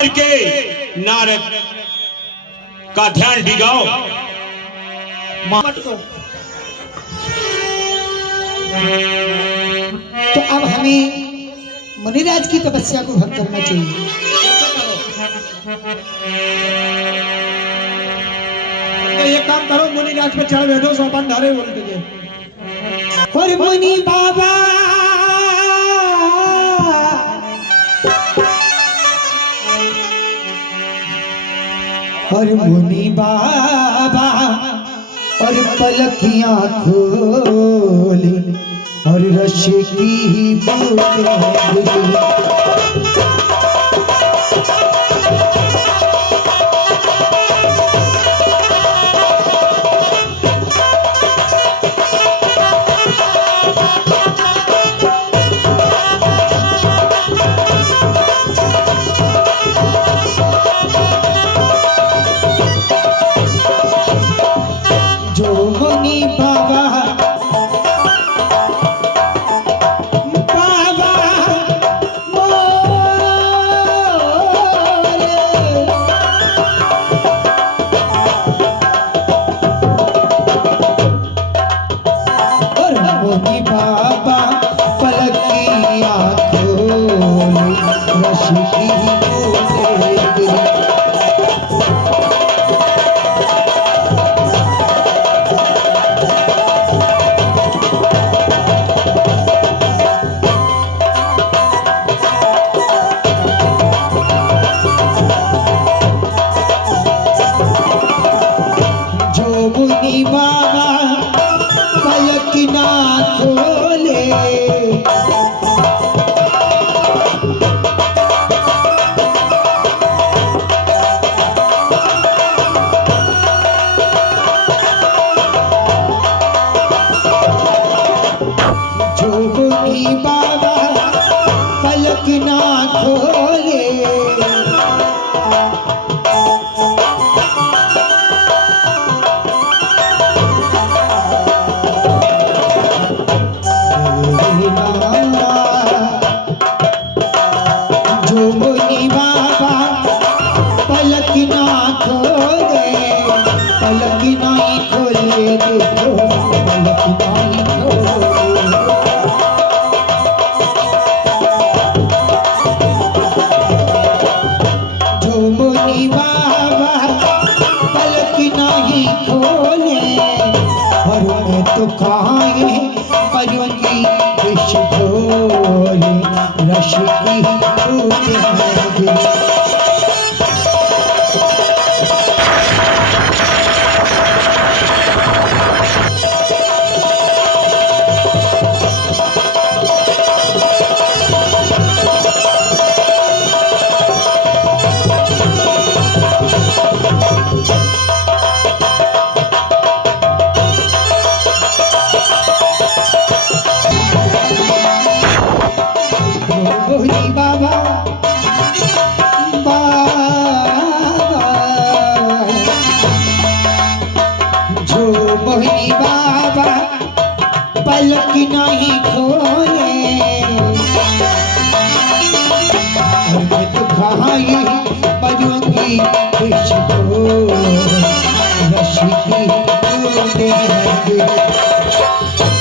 के नारद का ध्यान डिगाओ मत को। तो अब हमें मुनिराज की तपस्या को भंग करना चाहिए। तो ये काम करो, मुनिराज पे चढ़ बैठो, सोपान धारे बोलते थे। और मुनि बाबा और मुनि बाबा और पलकियां खोली और रश की बूंदें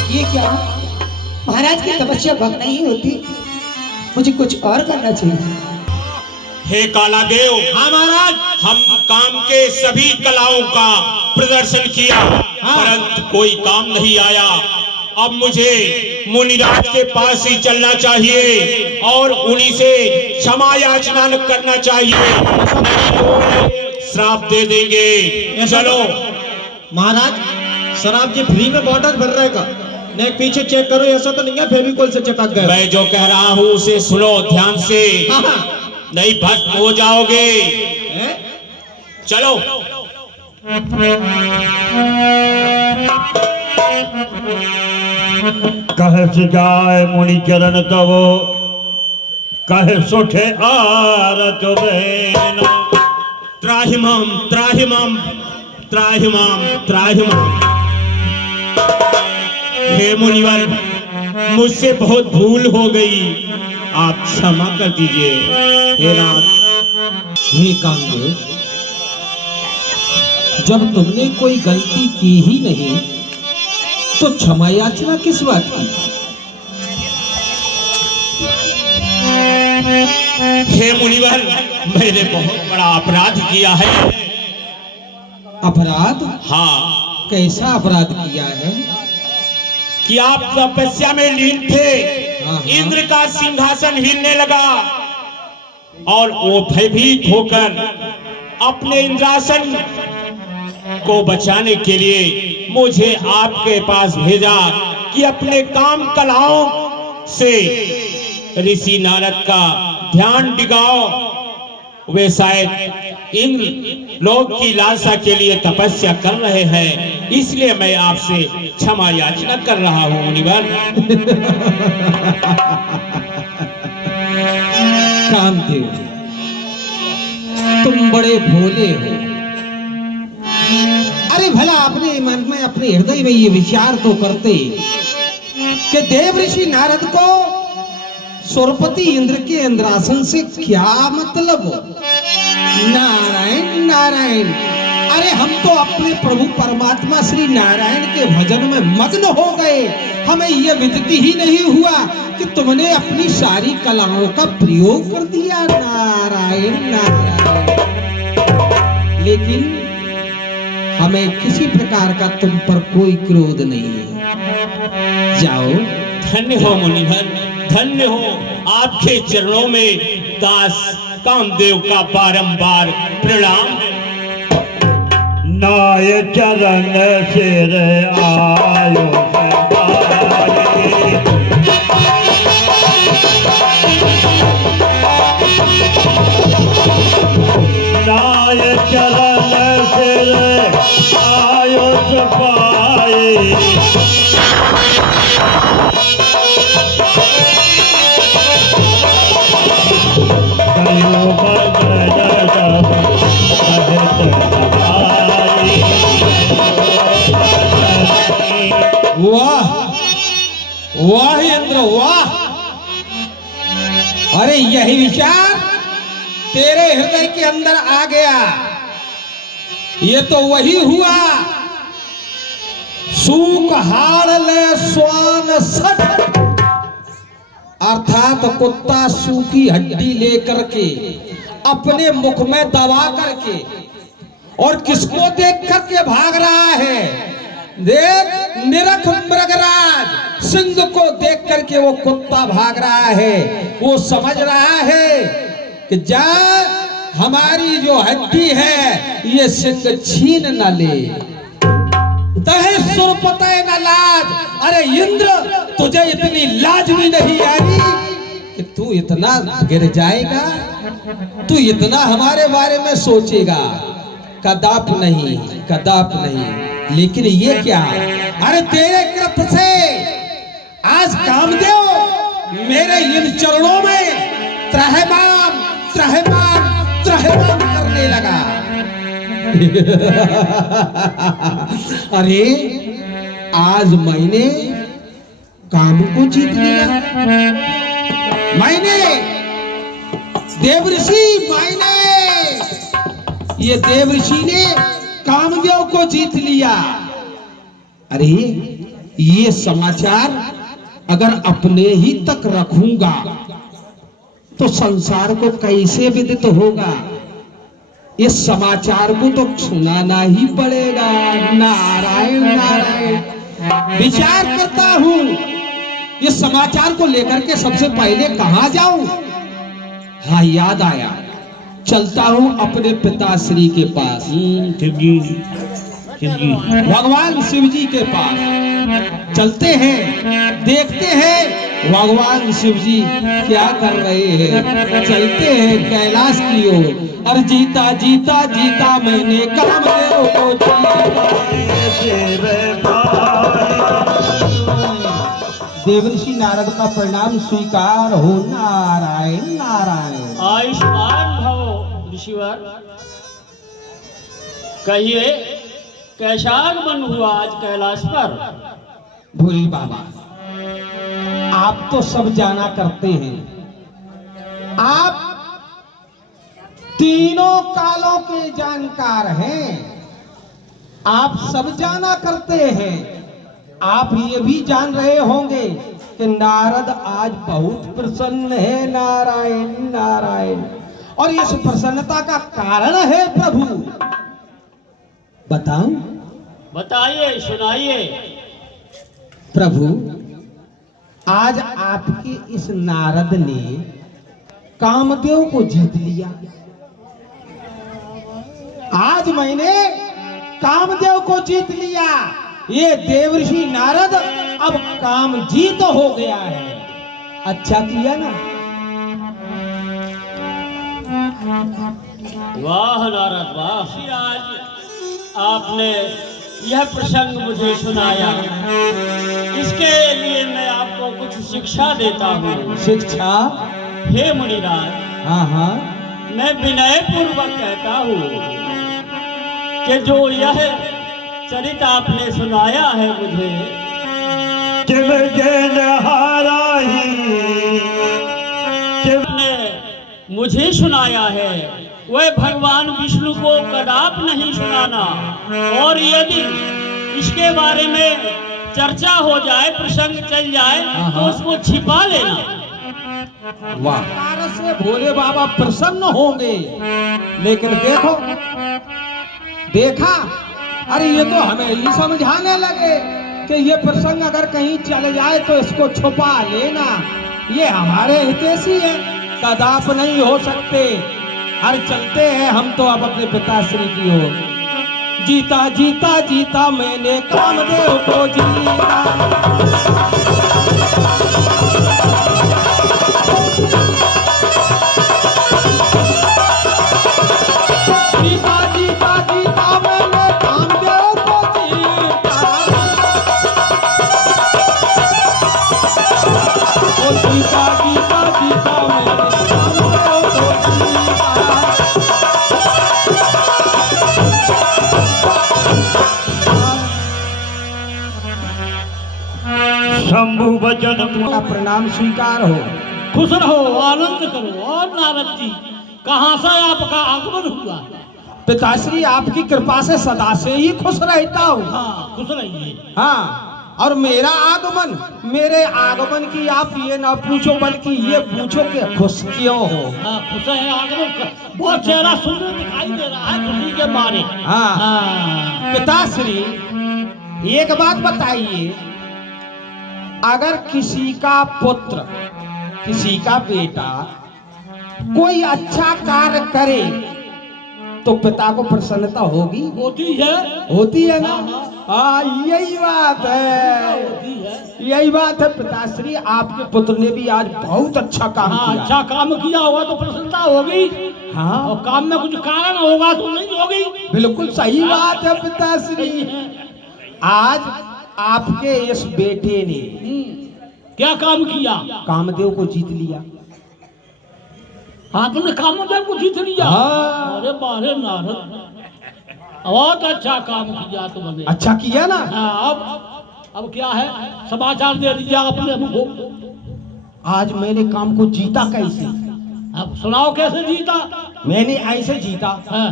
ये क्या महाराज की तपस्या भंग नहीं होती, मुझे कुछ और करना चाहिए। हे काला देव, हाँ महाराज, हम काम के सभी कलाओं का प्रदर्शन किया, परंतु कोई काम नहीं आया। अब मुझे मुनिराज के पास ही चलना चाहिए और उन्हीं से क्षमा याचना करना चाहिए, नहीं तो श्राप दे देंगे। चलो महाराज, शराब जी फ्री में बॉटल भर रहे का नहीं, पीछे चेक करो, ऐसा तो नहीं है फेविकोल से चिपक गए। मैं जो कह रहा हूँ उसे सुनो ध्यान से, नहीं भस्म हो जाओगे। चलो कहे सिखाए मुनि चरण तब कहे सोठे आरत बेन। त्राहिमाम त्राहिमाम त्राहिमाम त्राहिमाम। हे मुनिवर, मुझसे बहुत भूल हो गई, आप क्षमा कर दीजिए। हे नाथ। हे कामदेव, जब तुमने कोई गलती की ही नहीं तो क्षमा याचना किस बात की? हे मुनिवर, मैंने बहुत बड़ा अपराध किया है। अपराध? हाँ। कैसा अपराध किया है? कि आप तपस्या में लीन थे, हाँ। इंद्र का सिंहासन हिलने लगा और वो भयभीत होकर अपने इंद्रासन को बचाने के लिए मुझे आपके पास भेजा कि अपने काम कलाओं से ऋषि नारद का ध्यान दिगाओ। वे शायद इंद्र लोक की लालसा के लिए तपस्या कर रहे हैं, इसलिए मैं आपसे क्षमा याचना कर रहा हूँ मुनिवर। कामदेव, तुम बड़े भोले हो। अरे भला अपने मन में, अपने हृदय में ये विचार तो करते कि देव ऋषि नारद को सुरपति इंद्र के इंद्रासन से क्या मतलब? नारायण नारायण, अरे हम तो अपने प्रभु परमात्मा श्री नारायण के भजन में मग्न हो गए। हमें यह विदित ही नहीं हुआ कि तुमने अपनी सारी कलाओं का प्रयोग कर दिया। नारायण नारायण। लेकिन हमें किसी प्रकार का तुम पर कोई क्रोध नहीं है। जाओ। धन्य हो मुनिवर, धन्य हो। आपके चरणों में दास कामदेव का बारंबार प्रणाम। नाय चरण सिर आयो नाय चरण सिर आयो पाए वाह वाह इंद्र वाह। अरे यही विचार तेरे हृदय के अंदर आ गया। ये तो वही हुआ, सूक हाड़ ले स्वान सट, अर्थात कुत्ता सूखी हड्डी लेकर के अपने मुख में दबा करके, और किसको देख करके भाग रहा है? देख, निरख मृगराज सिंह को देख करके वो कुत्ता भाग रहा है। वो समझ रहा है कि जा हमारी जो हड्डी है ये सिंह छीन न ले। तहे सुरपतय न लाज। अरे इंद्र, तुझे इतनी लाज भी नहीं आई कि तू इतना गिर जाएगा, तू इतना हमारे बारे में सोचेगा? कदाप नहीं, कदाप नहीं। लेकिन ये क्या? अरे तेरे कृत से आज कामदेव मेरे इन चरणों में त्रहमाम त्रहमाम त्रहमाम करने लगा। अरे आज मैंने काम को जीत लिया। मैंने देवऋषि, मैंने ये देवऋषि ने कामदेव को जीत लिया। अरे ये समाचार अगर अपने ही तक रखूंगा तो संसार को कैसे विदित होगा? इस समाचार को तो सुनाना ही पड़ेगा। नारायण नारायण। विचार करता हूं इस समाचार को लेकर के सबसे पहले कहां जाऊं? हाँ, याद आया, चलता हूं अपने पिताश्री के पास, भगवान शिव जी के पास। चलते हैं, देखते हैं भगवान शिव जी क्या कर रहे हैं। चलते हैं कैलाश की ओर। और जीता जीता जीता मैंने कामदेव को देवऋषि नारद का प्रणाम स्वीकार हो। नारायण नारायण। आयुष्मान भव ऋषिवर। कहिए, कैसा आगमन हुआ आज कैलाश पर? भोले बाबा, आप तो सब जाना करते हैं। आप तीनों कालों के जानकार हैं। आप सब जाना करते हैं। आप ये भी जान रहे होंगे कि नारद आज बहुत प्रसन्न है। नारायण नारायण। और इस प्रसन्नता का कारण है प्रभु। बताऊं? बताइए, सुनाइए। प्रभु, आज आपके इस नारद ने कामदेव को जीत लिया। आज मैंने कामदेव को जीत लिया। ये देवर्षि नारद अब काम जीत हो गया है। अच्छा किया ना? वाह नारद वाह। आज आपने यह प्रसंग मुझे सुनाया, इसके लिए मैं आपको कुछ शिक्षा देता हूँ। शिक्षा? हे मुनिराज, हाँ हाँ। मैं विनय पूर्वक कहता हूँ कि जो यह चरित आपने सुनाया है मुझे, मुझे सुनाया है, वह भगवान विष्णु को कदाप नहीं सुनाना। और यदि इसके बारे में चर्चा हो जाए, प्रसंग चल जाए, तो उसको छिपा लेना। वाह, से भोले बाबा प्रसन्न होंगे। लेकिन देखा, अरे ये तो हमें ही समझाने लगे कि ये प्रसंग अगर कहीं चल जाए तो इसको छुपा लेना। ये हमारे हितैषी है, कदाप नहीं हो सकते। अरे चलते हैं हम तो अब अपने पिताश्री की ओर। जीता जीता जीता मैंने कामदेव को जीता। जीता जीता जीता मैंने कामदेव को जीता। ओ जीता जीता जीता मैंने कामदेव को जीता। शंभु वचन का प्रणाम स्वीकार हो। खुश रहो, आनंद करो। और नारद जी, कहाँ से आपका आगमन हुआ? पिताश्री, आपकी कृपा से सदा से ही खुश रहता हूँ। हाँ, खुश रहिए। हाँ, और मेरा आगमन, मेरे आगमन की आप ये ना पूछो, बल्कि ये पूछो कि खुश क्यों हो। हाँ, खुश है आगमन का। बहुत चेहरा सुंदर दिखाई दे रहा है खुशी के मारे। हाँ। पिताश्री, एक बात बताइए, अगर किसी का पुत्र, किसी का बेटा कोई अच्छा कार्य करे तो पिता को प्रसन्नता होगी? होती है ना? हाँ, यही बात है, यही बात है पिताश्री। आपके पुत्र ने भी आज बहुत अच्छा काम किया। अच्छा काम किया होगा तो प्रसन्नता होगी। हाँ, और काम में कुछ कारण होगा तो नहीं होगी। बिल्कुल सही बात है पिताश्री। आज आपके इस बेटे ने क्या काम किया? कामदेव को जीत लिया। हाँ, तुमने कामदेव को जीत लिया? हाँ। अरे बारे नारद, बहुत अच्छा काम किया तुमने। अच्छा किया ना? हाँ, अब क्या है? समाचार दे दीजिए अपने हमको। आज मैंने काम को जीता कैसे? अब सुनाओ कैसे जीता? मैंने ऐसे जीता, हाँ।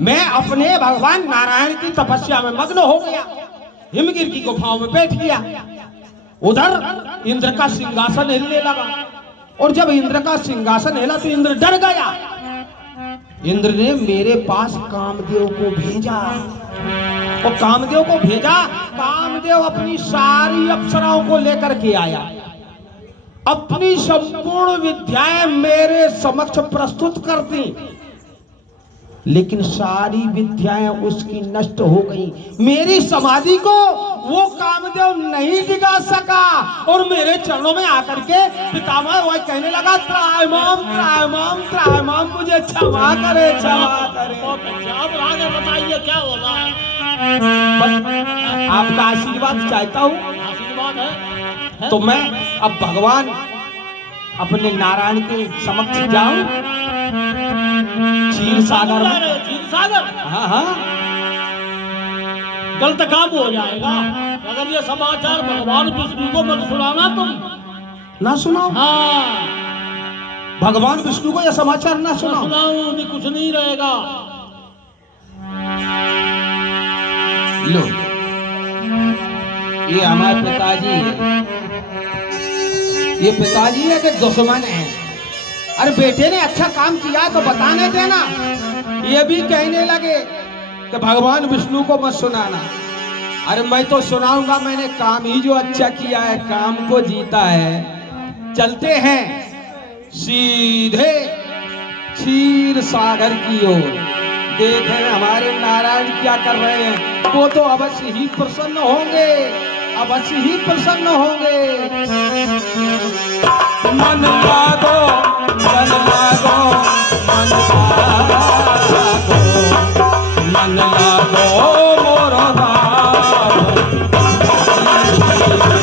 मैं अपने भगवान नारायण की तपस्या में मग्न हो गया, हिमगिर की गुफाओं में बैठ गया। उधर इंद्र का सिंहासन हिलने लगा, और जब इंद्र का सिंहासन हिला तो इंद्र डर गया। इंद्र ने मेरे पास कामदेव को भेजा, और कामदेव को भेजा। कामदेव अपनी सारी अप्सराओं को लेकर के आया, अपनी संपूर्ण विद्याएं मेरे समक्ष प्रस्तुत कर दी, लेकिन सारी विद्याएं उसकी नष्ट हो गई। मेरी समाधि को वो कामदेव नहीं डिगा सका, और मेरे चरणों में आकर के पितामह वह कहने लगा, त्रायमाम त्रायमाम त्रायमाम, मुझे क्षमा करे, क्षमा करे। बहुत अच्छा। अब आगे बताइए क्या हो रहा है? बस आपका आशीर्वाद चाहता हूँ। आशीर्वाद है? तो मैं अब भगवान अपने नारायण के समक्ष जाऊं, क्षीर सागर में। क्षीर सागर? हाँ हाँ, गलत काम हो जाएगा अगर ये समाचार भगवान विष्णु को मत सुनाना तुम। ना सुनाओ? हाँ, भगवान विष्णु को यह समाचार ना सुनाओ। सुनाऊं अभी कुछ नहीं रहेगा। लो, ये हमारे पिताजी है, ये पिताजी है कि दुश्मन है। अरे बेटे ने अच्छा काम किया तो बताने देना। ये भी कहने लगे कि भगवान विष्णु को मत सुनाना। अरे मैं तो सुनाऊंगा, मैंने काम ही जो अच्छा किया है, काम को जीता है। चलते हैं सीधे क्षीर सागर की ओर। देखें हमारे नारायण क्या कर रहे हैं। वो तो अवश्य ही प्रसन्न होंगे, अवश्य ही प्रसन्न होंगे। मन लागो, मन लागो, मन लागो, मन लागो मोर हरि भजन में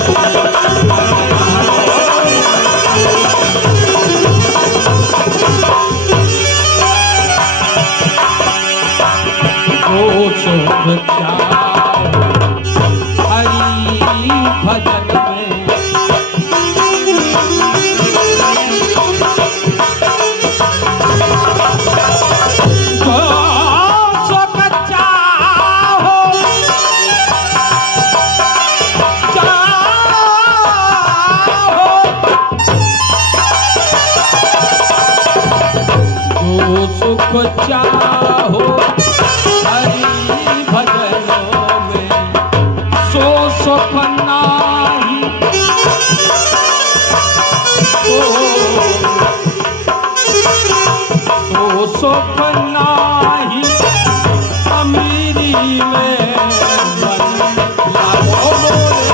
सुख चाहो हरि भजनों में, सो सुख नाही, सो सुख नाही अमीरी में मन लागो मोरे।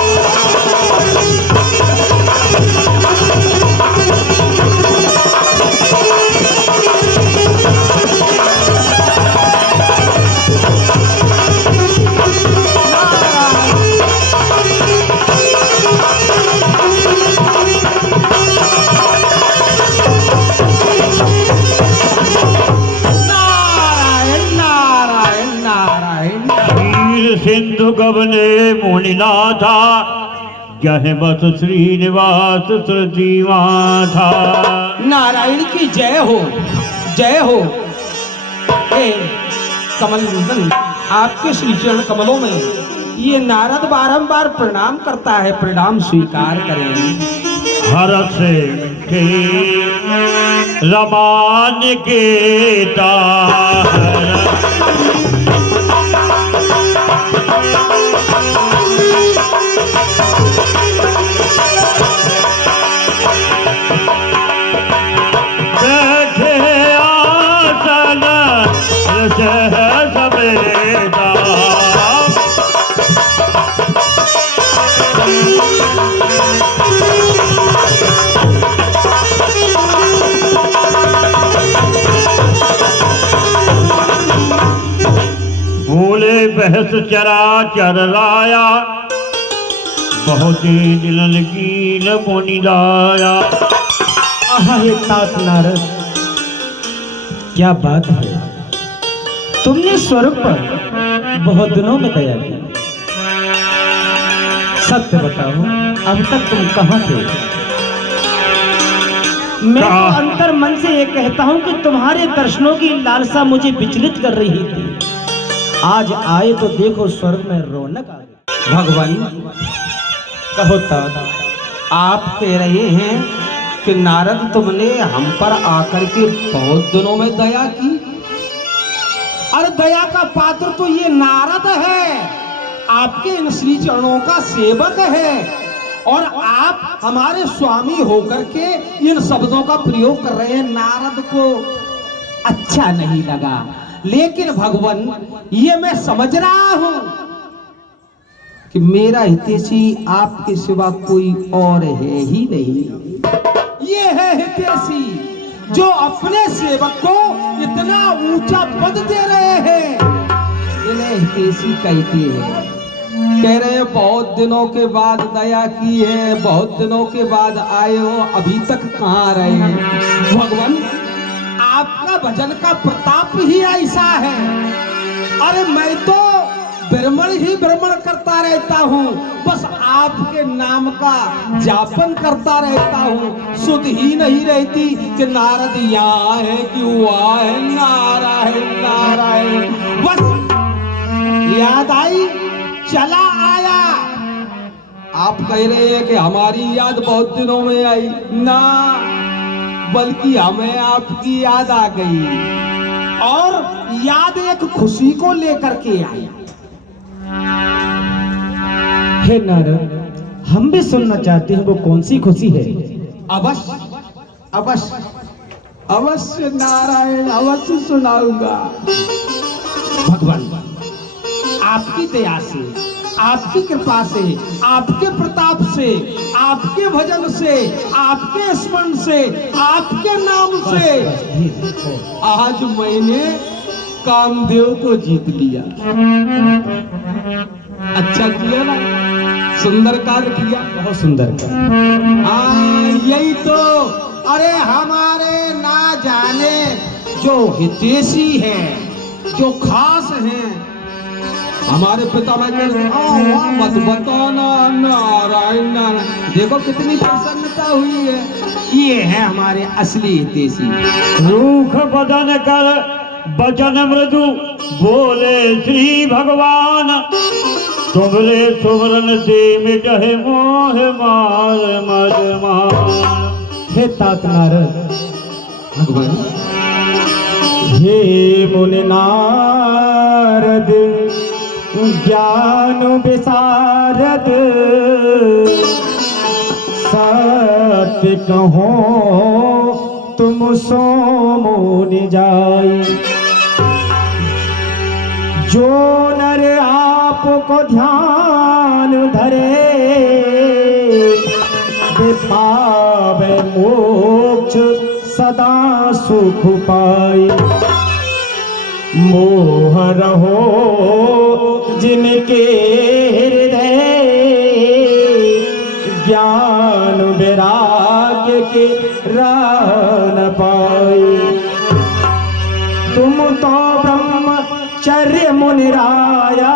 सिंधु गवने मुनिनाथा, गहमत श्रीनिवास श्रीमाथा। नारायण की जय हो, जय हो। हे कमल नंदन, आपके श्री चरण कमलों में ये नारद बारंबार प्रणाम करता है, प्रणाम स्वीकार करें। हर से मिठे रमान के तार, भूले बहस चरा चर लाया, बहुत दिलन कील मुनि लाया। तात नारद, क्या बात है, तुमने स्वर्ग पर बहुत दिनों में दया की। सत्य बताओ, अब तक तुम कहाँ थे? मैं तो अंतर मन से ये कहता हूँ कि तुम्हारे दर्शनों की लालसा मुझे विचलित कर रही थी। आज आए तो देखो स्वर्ग में रौनक आ गई। भगवान कहो तात, आप कह रहे हैं कि नारद तुमने हम पर आकर के बहुत दिनों में दया की। अरे दया का पात्र तो ये नारद है, आपके इन श्री चरणों का सेवक है, और आप हमारे स्वामी होकर के इन शब्दों का प्रयोग कर रहे हैं। नारद को अच्छा नहीं लगा, लेकिन भगवान ये मैं समझ रहा हूं कि मेरा हितैषी आपके सिवा कोई और है ही नहीं। ये है हितैषी जो अपने सेवक को इतना ऊंचा पद दे रहे हैं। इन्हें हितैषी कहते हैं। कह रहे हैं बहुत दिनों के बाद दया की है, बहुत दिनों के बाद आए हो, अभी तक कहाँ रहे हैं? भगवान आपका भजन का प्रताप ही ऐसा है। अरे मैं तो भ्रमण ही भ्रमण करता रहता हूँ, बस आपके नाम का जापन करता रहता हूँ। सुध ही नहीं रहती कि नारद यहाँ है कि वहाँ है। नारायण नारायण। बस याद आई, चला आया। आप कह रहे हैं कि हमारी याद बहुत दिनों में आई ना, बल्कि हमें आपकी याद आ गई, और याद एक खुशी को लेकर के आई। हे नारद, हम भी सुनना चाहते हैं वो कौन सी खुशी है। अवश्य अवश्य अवश्य नारायण, अवश्य सुनाऊंगा। भगवान आपकी दया से, आपकी कृपा से, आपके प्रताप से, आपके भजन से, आपके स्मरण से, आपके नाम से आज मैंने कामदेव को जीत लिया। अच्छा किया ना, सुंदर कार्य किया, बहुत सुंदर कार्य। यही तो, अरे हमारे ना जाने जो हितैषी हैं, जो खास हैं, हमारे पिता मत बताना। नारायण नारायण, देखो कितनी प्रसन्नता हुई है। ये है हमारे असली हितैषी। रूख बदन कर बचन मृदु बोले श्री भगवान, तुमरे सुवरन से मिटहे मोह मार मजमान। हे तात नारद, भगवान हे मुनि नारद, ज्ञान विशारद, सत्य कहो तुम सो मुनि जाई। जो नर आपको ध्यान धरे, वे पावे मोक्ष सदा सुख पाई। मोह रहो जिनके हृदय, ज्ञान वैराग्य के राह पाई। तुम तो ब्रह्मचर्य मुनिराया,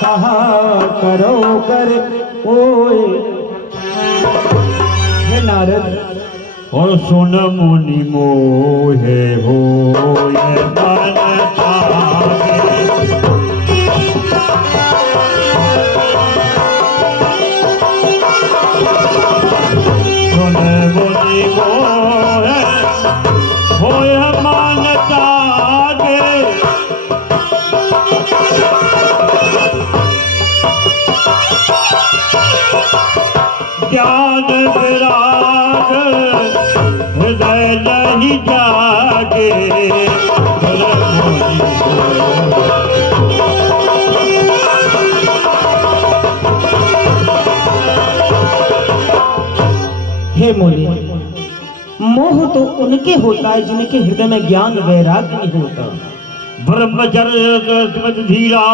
कहा करो कर ओए। हे नारद, और सुन मुनि मोहे हो मन चाहे, सुन मुनि मोहे होय मन चाहे। ज्ञान विराग हृदय नहीं जागे, हे मुनि, मोह तो उनके होता है जिनके हृदय में ज्ञान वैराग्य नहीं होता। ब्रह्मचर्य धीरा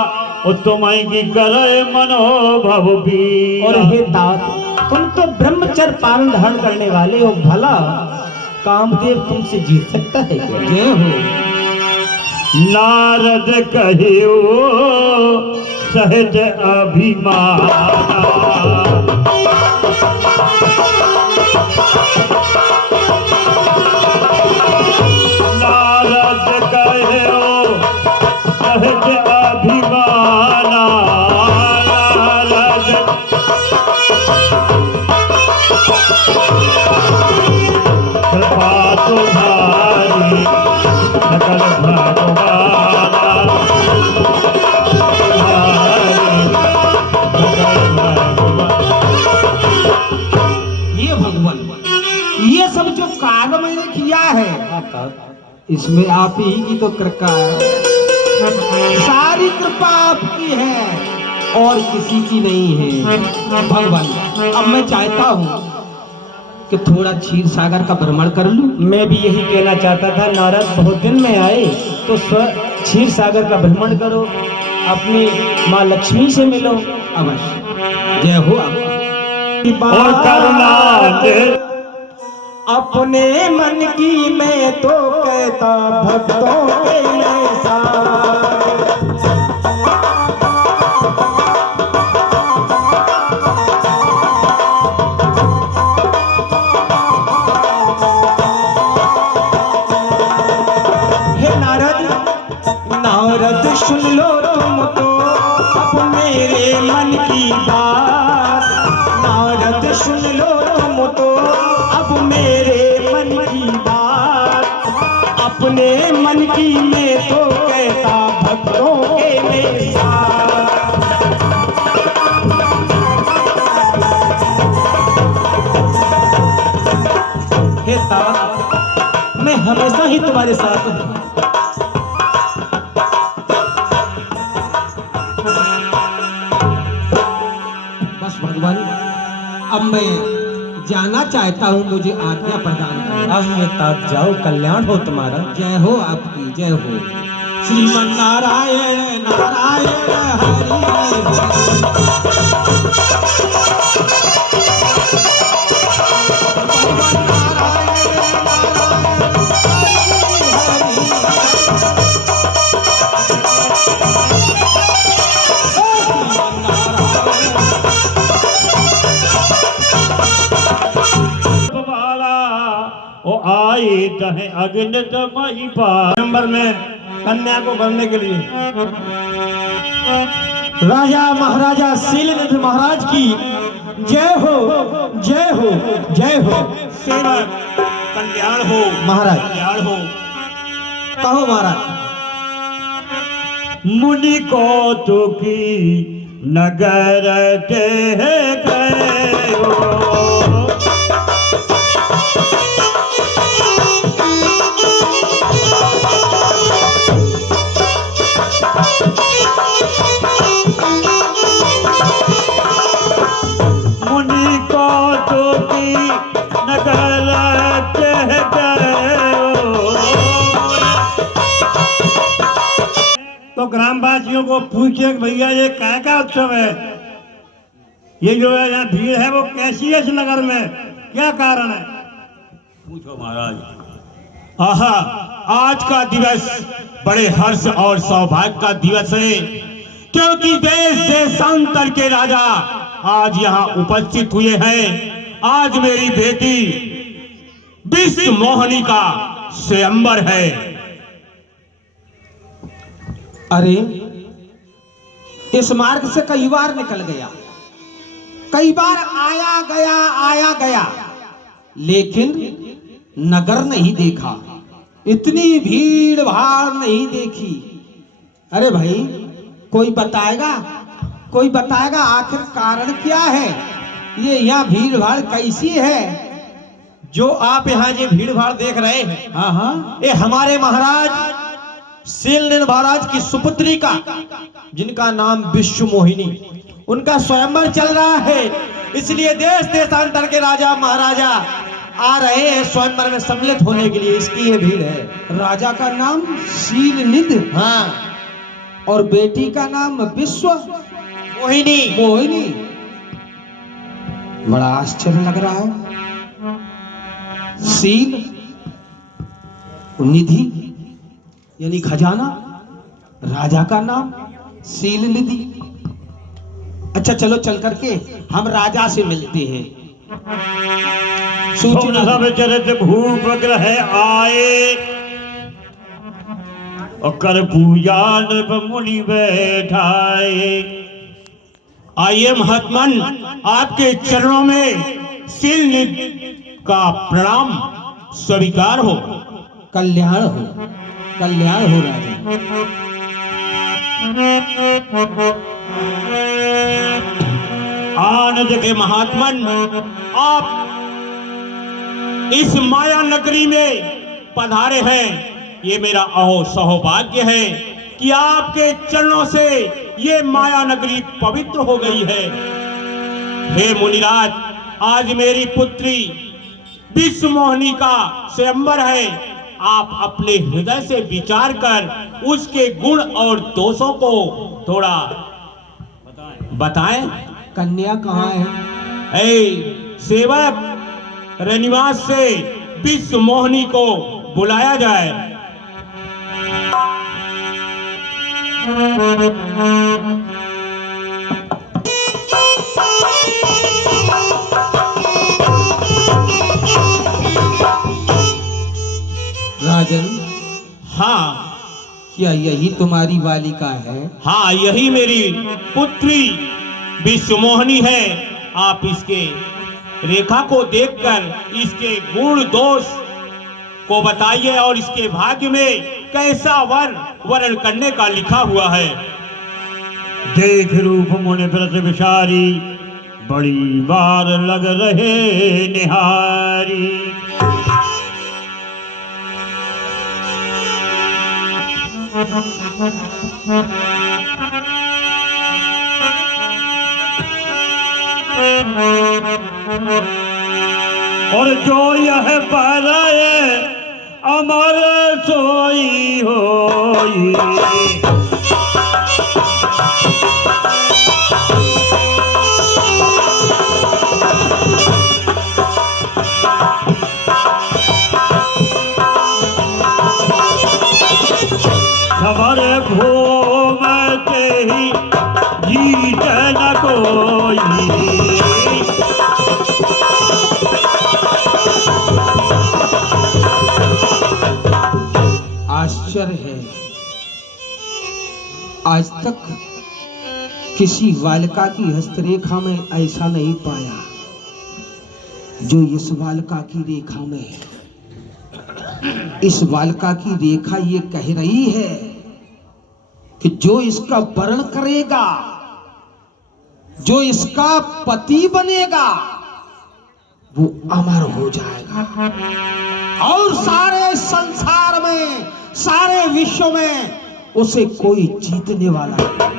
उत्तम की करे मनोभव भी। और हे तात, तुम तो ब्रह्मचर्य पालन धारण करने वाले हो, भला कामदेव तुमसे जीत सकता है क्या? जय हो। नारद कहियो सहज अभिमाना, नारद कहियो सहज अभिमाना। नारद कृपा तुम्हारी सकल भगवाना, ये भगवान, ये सब जो कार्य मैंने किया है, इसमें आप ही की तो कृपा है। सारी कृपा आपकी है और किसी की नहीं है। भगवान, अब मैं चाहता हूँ कि थोड़ा क्षीर सागर का भ्रमण कर लूं। मैं भी यही कहना चाहता था नारद, बहुत दिन में आए तो क्षीर सागर का भ्रमण करो, अपनी माँ लक्ष्मी से मिलो। अवश्य। जय हो आप। और करुणा दे अपने मन की मैं तो कहता भक्तों के ऐसा। सुन लो तुम तो अब मेरे मन की बात, नारद सुन लो तुम तो अब मेरे मन की बात, अपने मन की मैं तो कहता भक्तों के मेरे साथ। हे तात, मैं हमेशा ही तुम्हारे साथ हूँ। बस भगवान, अब मैं जाना चाहता हूँ, मुझे आज्ञा प्रदान करें। आइए तात जाओ, कल्याण हो तुम्हारा। जय हो आपकी, जय हो। श्रीमन नारायण नारायण हरि ओ आए तहे अग्नि तमहि पार। नंबर में कन्या को करने के लिए राजा महाराजा शीलनिध महाराज की जय हो, जय हो, जय हो। सेवक कल्याण हो महाराज। कल्याण हो। कहो महाराज। मुनि को तो की नगर ते गए हो। मुनि को तो की नगर ते गए हो। तो ग्रामवासियों को पूछे कि भैया ये क्या उत्सव है, ये जो है यहाँ भीड़ है वो कैसी है इस नगर में, क्या कारण है? पूछो महाराज। आहा, आज का दिवस बड़े हर्ष और सौभाग्य का दिवस है, क्योंकि देश देशांतर के राजा आज यहाँ उपस्थित हुए हैं। आज मेरी बेटी विश्व मोहिनी का स्वयंवर है। अरे इस मार्ग से कई बार निकल गया, कई बार आया गया, लेकिन नगर नहीं देखा, इतनी भीड़ भाड़ नहीं देखी। अरे भाई, कोई बताएगा आखिर कारण क्या है, ये यहाँ भीड़ भाड़ कैसी है? जो आप यहाँ ये भीड़ भाड़ देख रहे हैं, हाँ हाँ, ये हमारे महाराज शीलनिध महाराज की सुपुत्री का, जिनका नाम विश्व मोहिनी, उनका स्वयंवर चल रहा है। इसलिए देश देशांतर के राजा महाराजा आ रहे हैं स्वयंवर में सम्मिलित होने के लिए, इसकी ये भीड़ है। राजा का नाम शीलनिध, हाँ, और बेटी का नाम विश्व मोहिनी। बड़ा आश्चर्य लग रहा है। शील निधि यानी खजाना, राजा का नाम शील निधि। अच्छा चलो चल करके हम राजा से मिलते हैं। सूचना सब चरित भूप ग्रह आए और कर पूजा नृप मुनि बैठाए। आइए महात्मन, आपके चरणों में शीलनिध का प्रणाम स्वीकार हो। कल्याण हो, कल्याण हो राजा। आनंद के महात्मन, आप इस माया नगरी में पधारे हैं। ये मेरा अहो सौभाग्य है कि आपके चरणों से ये माया नगरी पवित्र हो गई है। हे मुनिराज, आज मेरी पुत्री विश्व मोहिनी का स्वयंवर है। आप अपने हृदय से विचार कर उसके गुण और दोषों को थोड़ा बताएं। कन्या कहाँ है? ऐ सेवक, रनिवास से विश्व मोहिनी को बुलाया जाए। राजन, हाँ क्या यही तुम्हारी बालिका है? हाँ, यही मेरी पुत्री विश्वमोहिनी है। आप इसके रेखा को देखकर इसके गुण दोष को बताइए और इसके भाग्य में कैसा वर्ण करने का लिखा हुआ है। देख रूप मुनि व्रत विचारी, बड़ी बार लग रहे निहारी। और जो यह पाराए अमर सोई होई। खबर घूमते ही जीत न कोई। आश्चर्य है, आज तक किसी बालिका की हस्तरेखा में ऐसा नहीं पाया जो इस बालिका की रेखा में है। इस बालिका की रेखा ये कह रही है कि जो इसका वर्ण करेगा, जो इसका पति बनेगा, वो अमर हो जाएगा और सारे संसार में, सारे विश्व में उसे कोई जीतने वाला नहीं।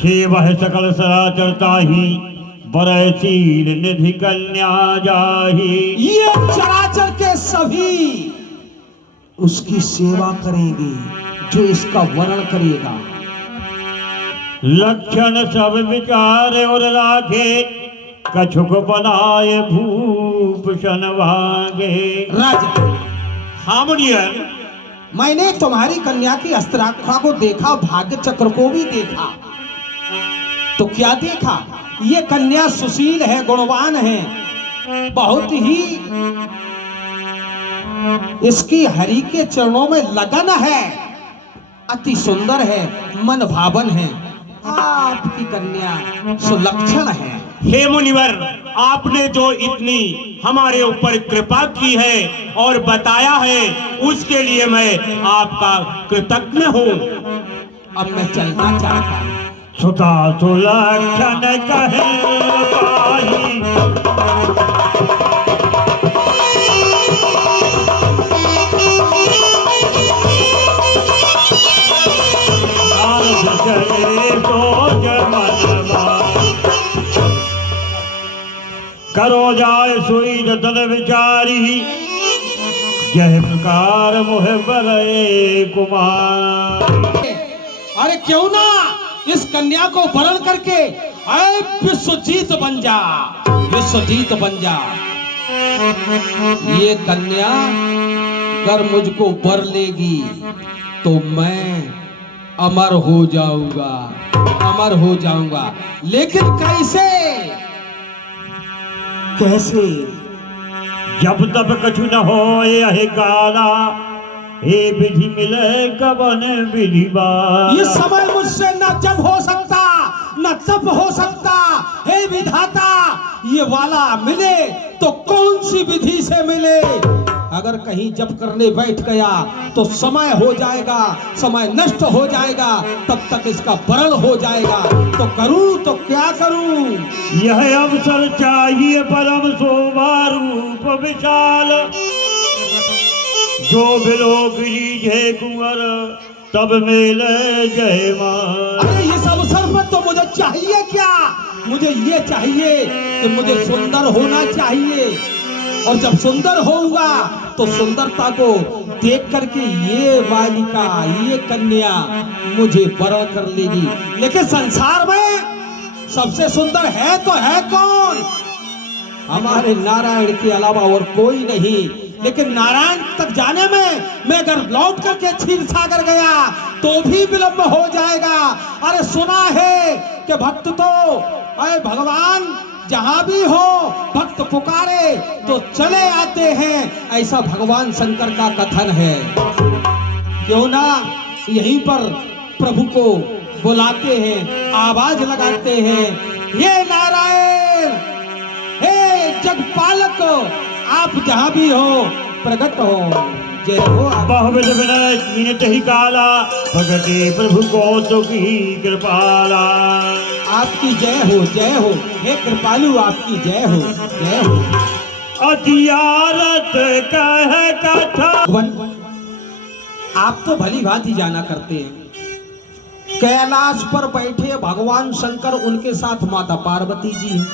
से वह सकल सराचरता ही बरसील निधि कन्या जाही। ये चराचर के सभी उसकी सेवा करेंगे जो इसका वर्ण करेगा। लक्षण सब विचार और राखे, कछुक बनाए भूषण भागे। राजा, हाँ मुनियर, मैंने तुम्हारी कन्या की अस्त्राखा को देखा, भाग्य चक्र को भी देखा। तो क्या देखा? ये कन्या सुशील है, गुणवान है, बहुत ही इसकी हरि के चरणों में लगन है, अति सुंदर है, मन भावन है। आपकी कन्या सुलक्षण है। हे मुनिवर, आपने जो इतनी हमारे ऊपर कृपा की है और बताया है, उसके लिए मैं आपका कृतज्ञ हूँ। अब मैं चलना चाहता हूँ। सुता सुलक्षण कहे पाही। करो जाए सोई जतन विचारी, यह प्रकार मोह बरे कुमार। अरे क्यों ना इस कन्या को वरण करके ऐ विश्वजीत बन जा, विश्वजीत बन जा। ये कन्या अगर मुझको वर लेगी तो मैं अमर हो जाऊंगा, अमर हो जाऊंगा। लेकिन कैसे? कैसे? जब तब कछु न हो यह काला, हे विधि मिले कवन विधि बाला। ये समय मुझसे न जब हो सकता न तब हो सकता। हे विधाता, ये वाला मिले तो कौन सी विधि से मिले? अगर कहीं जब करने बैठ गया तो समय हो जाएगा, समय नष्ट हो जाएगा, तब तक इसका वरण हो जाएगा। तो करूं तो क्या करूं? यह अवसर चाहिए परम शोभा रूप विशाल, जो बिलोक लीजे कुंवर तब मेले जयमाल। अरे इस अवसर पर तो मुझे चाहिए क्या? मुझे ये चाहिए कि मुझे सुंदर होना चाहिए, और जब सुंदर होऊंगा तो सुंदरता को देख करके ये बालिका, ये कन्या मुझे वरण कर लेगी। लेकिन संसार में सबसे सुंदर है तो है कौन? हमारे नारायण के अलावा और कोई नहीं। लेकिन नारायण तक जाने में मैं अगर लौट करके क्षीर सागर गया तो भी विलंब हो जाएगा। अरे सुना है कि भक्त तो अरे भगवान जहां भी हो भक्त पुकारे तो चले आते हैं, ऐसा भगवान शंकर का कथन है। क्यों ना यहीं पर प्रभु को बुलाते हैं, आवाज लगाते हैं, हे नारायण, हे जगपालक, आप जहां भी हो प्रकट हो। जय हो। बहुविध विनय कीनत ही काला, भगति प्रभु को तो की कृपाला। आपकी जय हो, हे कृपालु आपकी जय हो, जय हो। अतियारत कह कथा। भगवान, आप तो भली भांति जाना करते हैं, कैलाश पर बैठे भगवान शंकर, उनके साथ माता पार्वती जी हैं।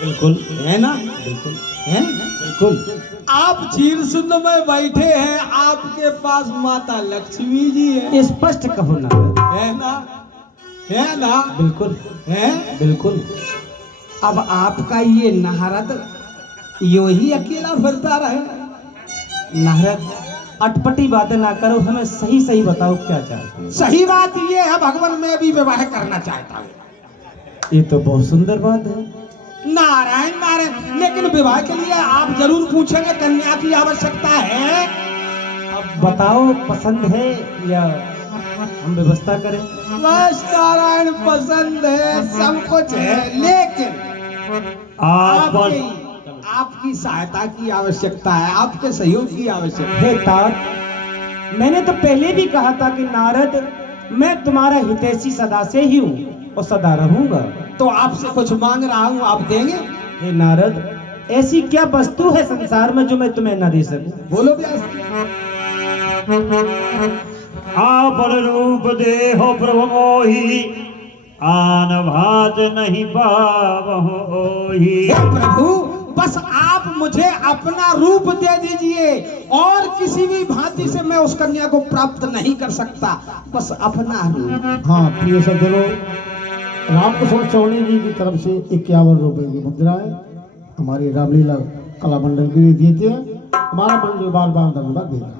बिल्कुल है ना? बिल्कुल हैं? बिल्कुल। आप क्षीर सुंद में बैठे हैं, आपके पास माता लक्ष्मी जी है। स्पष्ट कहो ना। है ना? है ना? बिल्कुल है? बिल्कुल। अब आपका ये नारद यो ही अकेला फिरता रहे। नारद, अटपटी बातें ना करो, हमें सही सही बताओ क्या चाहते हो। सही बात ये है भगवान, मैं भी विवाह करना चाहता हूँ। ये तो बहुत सुंदर बात है। नारायण नारायण, लेकिन विवाह के लिए आप जरूर पूछेंगे कन्या की आवश्यकता है। अब बताओ, पसंद है या हम व्यवस्था करें? बस नारायण, पसंद है, सब कुछ है, लेकिन आपकी सहायता की आवश्यकता है, आपके सहयोग की आवश्यकता है। हे तात, मैंने तो पहले भी कहा था कि नारद, मैं तुम्हारा हितैषी सदा से ही हूँ और सदा रहूंगा। तो आपसे कुछ मांग रहा हूँ, आप देंगे? हे नारद, ऐसी क्या वस्तु है संसार में जो मैं तुम्हें न दे सकूं? बोलो व्यास। आप रूप दे हो प्रभु मोही, आन भात नहीं पावहि। हे प्रभु, बस आप मुझे अपना रूप दे दीजिए, और किसी भी भांति से मैं उस कन्या को प्राप्त नहीं कर सकता, बस अपना रूप। हाँ प्रिय सज्जनों, रामकृष्ण चौनी जी की तरफ से 51 रुपए की मुद्राएं हमारी रामलीला कला मंडल के लिए देते हैं। हमारा मंडल बार बार धन्यवाद देता है।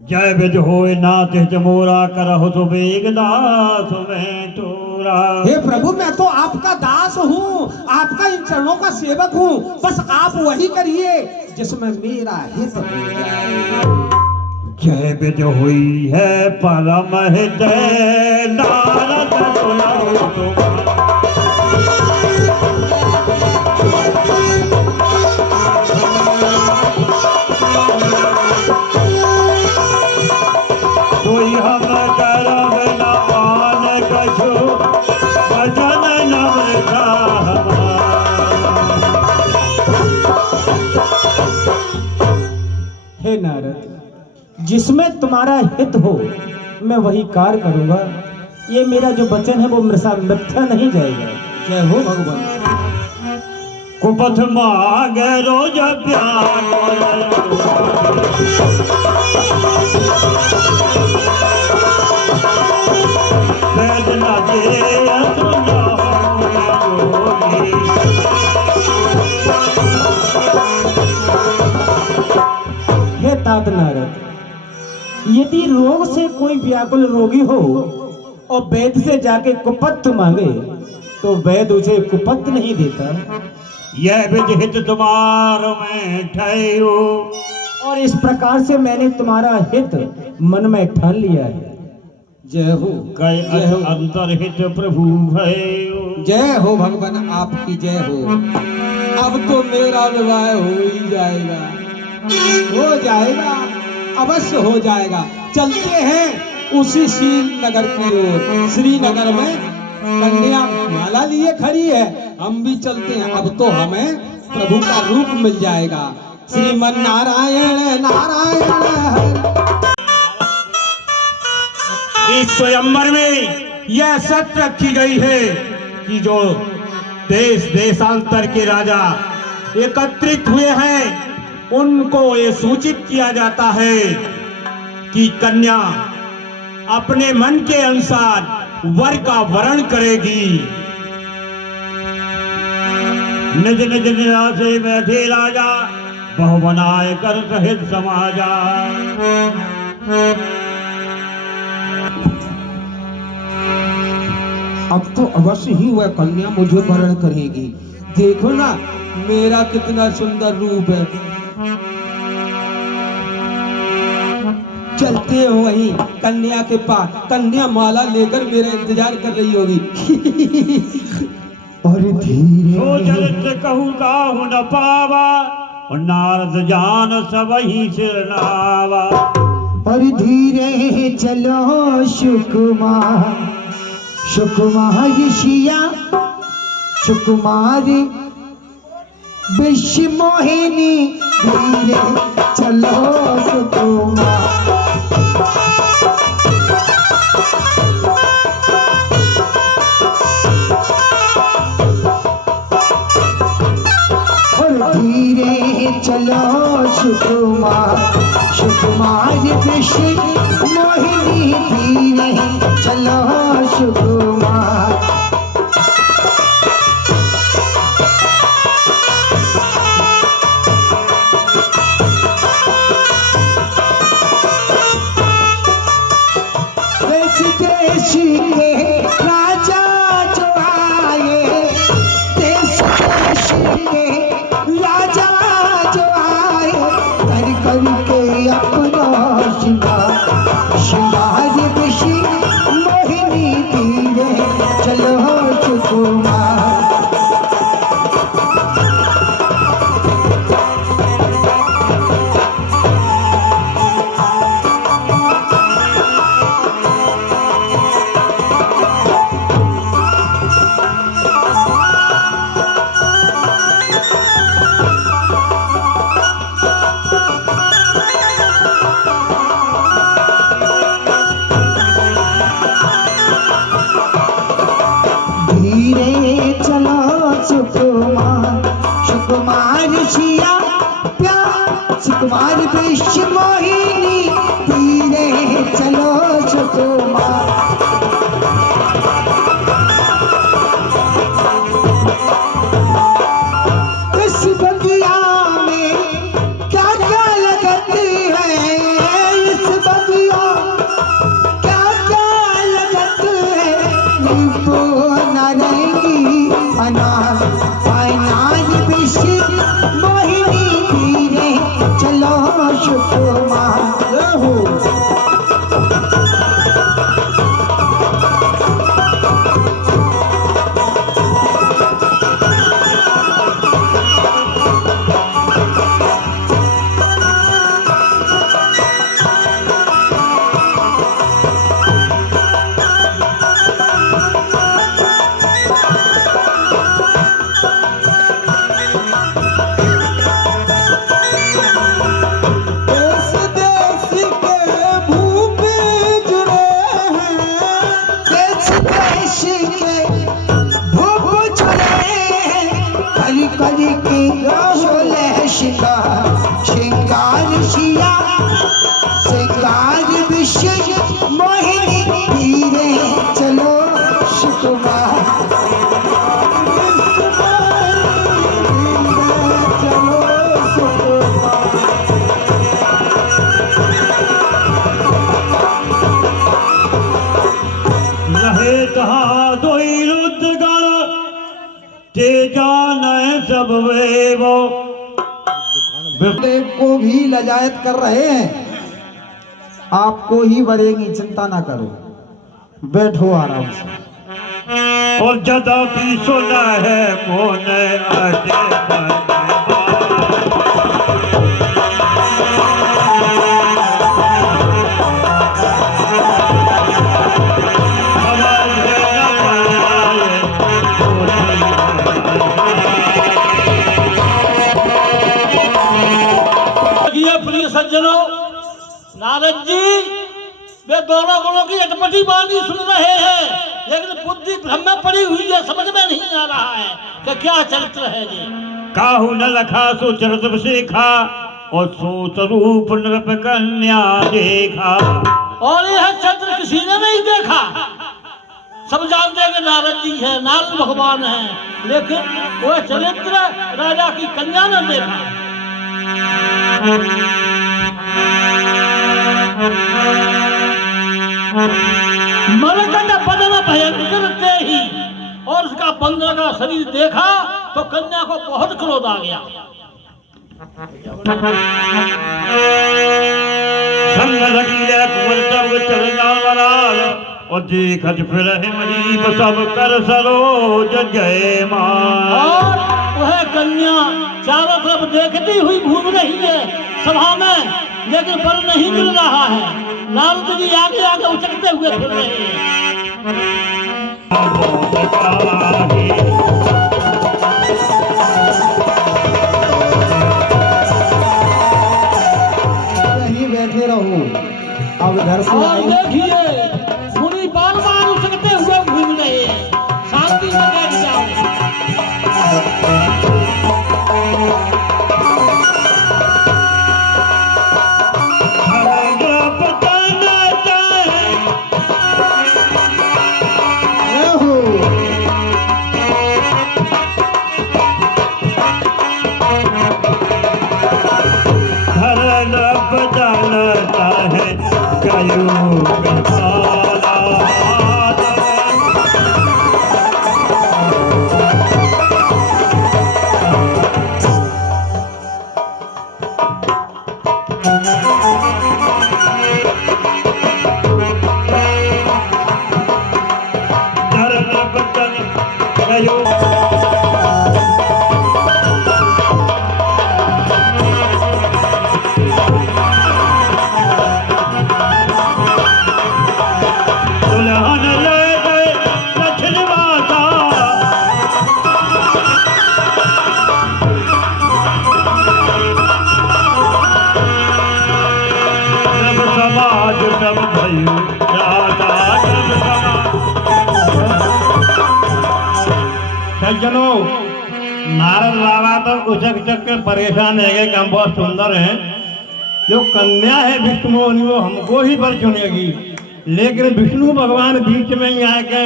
जय विज होए नाथ हित मोरा, करहु तो बेगदास में तोरा। हे प्रभु, मैं तो आपका दास हूँ, आपका इन चरणों का सेवक हूँ, बस आप वही करिए जिसमें मेरा हित हो जाए। जय विज हुई है परम हित, नारद सुनाओ तुम। कोई हम करम न आन कछु, भजन नम्रता हमार। हे नारद, जिसमें तुम्हारा हित हो मैं वही कार्य करूंगा। ये मेरा जो वचन है वो मिथ्या नहीं जाएगा। जय हो भगवान। कुपथ मांग रोज प्यार, वेदना दे हे तात नारद, यदि रोग से कोई व्याकुल रोगी हो और वैद्य से जाके कुपथ मांगे तो वैद्य उसे कुपथ नहीं देता। यह विधित तुम्हार में ठहरो, और इस प्रकार से मैंने तुम्हारा हित मन में ठान लिया है। जय हो। कई जय हो। अंतरहित प्रभु भयो। जय हो भगवान, आपकी जय हो। अब तो मेरा विवाह हो ही जाएगा, हो जाएगा, अवश्य हो जाएगा। चलते हैं उसी श्रीनगर की ओर। श्रीनगर में कन्या माला लिए खड़ी है, हम भी चलते हैं। अब तो हमें प्रभु का रूप मिल जाएगा। श्रीमन नारायण नारायण। इस स्वयंवर में यह शर्त रखी गई है कि जो देश देशांतर के राजा एकत्रित हुए हैं उनको ये सूचित किया जाता है कि कन्या अपने मन के अनुसार वर का वर्ण करेगी। निज निज निरा से बैठे राजा, बहु बनाए कर सहित समाजा। अब तो अवश्य ही वह कन्या मुझे वरण करेगी। देखो ना मेरा कितना सुंदर रूप है। चलते हैं वहीं कन्या के पास। कन्या माला लेकर मेरा इंतजार कर रही होगी। और धीरे सो चरित कहूँ काहू न पावा, और नारद जान सब ही सिरनावा। और धीरे चलो सुकुमार, सुकुमार शिया, सुकुमारी विश्व मोहिनी, धीरे चलो सुकुमार। और धीरे चलो सुकुमार, सुकुमार विश्व मोहिनी, धीरे चलो सुकुमार। देश के राजा जो आए, देश के राजा जो आए, कर करके अपना श्रृंगार, श्रृंगार विश्व मोहिनी, धीरे चलो सुकुमार। धीरे चलो सुकुमार, सुकुमार शिया प्यार, सुकुमार विश्व मोहिनी, धीरे चलो सुकुमार। इस बगिया में क्या क्या लगती है, इस बगिया क्या क्या लगती है, नींबू नारंगी अनार, अनार विश्व मोहिनी, धीरे चलो सुकुमार। देश देश के भूप जुड़े हैं, देश देश के भूप जुड़े हैं, करी करी के शोले श्रृंगार, श्रृंगार शिया, श्रृंगार विश्व मोहिनी, धीरे चलो सुकुमार। रहे कहाँ दोई रुद्रगण, ते जान सब वे वो। देव को भी लजायत कर रहे हैं। आपको ही वरेंगी, चिंता ना करो, बैठो आराम से। और जदा भी सुना है मोने अटे प्रिय सज्जनों, नारद जी वे दोनों गुणों की अटपटी वाणी सुन रहे हैं, लेकिन बुद्धि भ्रम में पड़ी हुई है, समझ में नहीं आ रहा है कि क्या चरित्र है जी। काहू न लखा सो चरित्र सीखा, और सो स्वरूप नृप कन्या देखा। और यह चरित्र किसी ने नहीं देखा। सब जानते हैं कि नारद जी है, नारद भगवान है, लेकिन वह चरित्र राजा की कन्या ने देखा। मरकट बदन भयंकर ते ही, और उसका बंदर का शरीर देखा तो कन्या को बहुत क्रोध आ गया। संग लगी कुंवर तब चलना बराल और देखत फिर महीप सब कर सरोज जय मां। और वह कन्या चारों तरफ देखती हुई घूम रही है सभा में, लेकिन बल नहीं मिल रहा है। नारद जी आगे आगे उचकते हुए फिर रहे हैं। यहीं बैठे रहूं, अब इधर से और आए। देखिए मुनि बार बार उचकते हुए घूम रहे हैं, शांति में बैठ जाओ। जानता है कयूं में पाला। धर्म बदन कयूं सज्जनों, नारद बाबा तो उचक चक के परेशान है कि हम बहुत सुंदर हैं। जो कन्या है विष्णु मुनि वो हमको ही पर चुनेगी, लेकिन विष्णु भगवान बीच में ही आके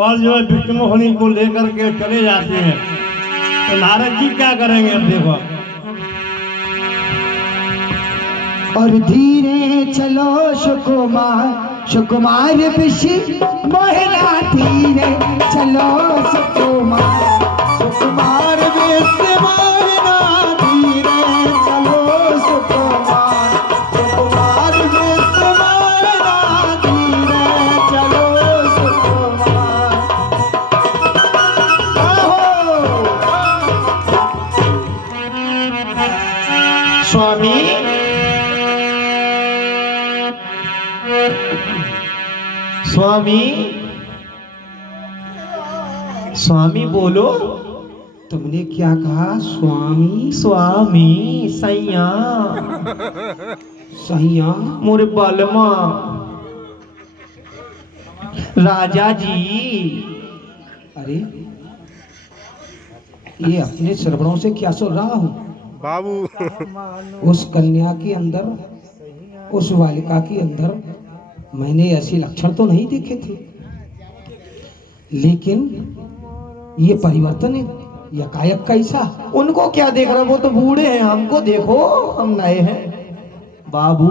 और जो है विष्णु मुनि को लेकर के चले जाते हैं। तो नारद जी क्या करेंगे अब देखो। और धीरे चलो सुकुमार सुकुमार ऋषि महिला धीरे चलो सुकुमार सुकुमार ऋषि महिला धीरे चलो सुकुमार सुकुमार ऋषि महिला धीरे चलो सुकुमार। स्वामी स्वामी स्वामी बोलो। तुमने क्या कहा स्वामी? स्वामी सैया सैया मोरे बलमा राजा जी। अरे ये अपने श्रवणों से क्या सुन रहा हूँ बाबू? उस कन्या के अंदर, उस बालिका के अंदर मैंने ऐसे लक्षण तो नहीं देखे थे, लेकिन ये परिवर्तन है यकायक कैसा? उनको क्या देख रहे हो, वो तो बूढ़े हैं, हमको देखो हम नए हैं बाबू।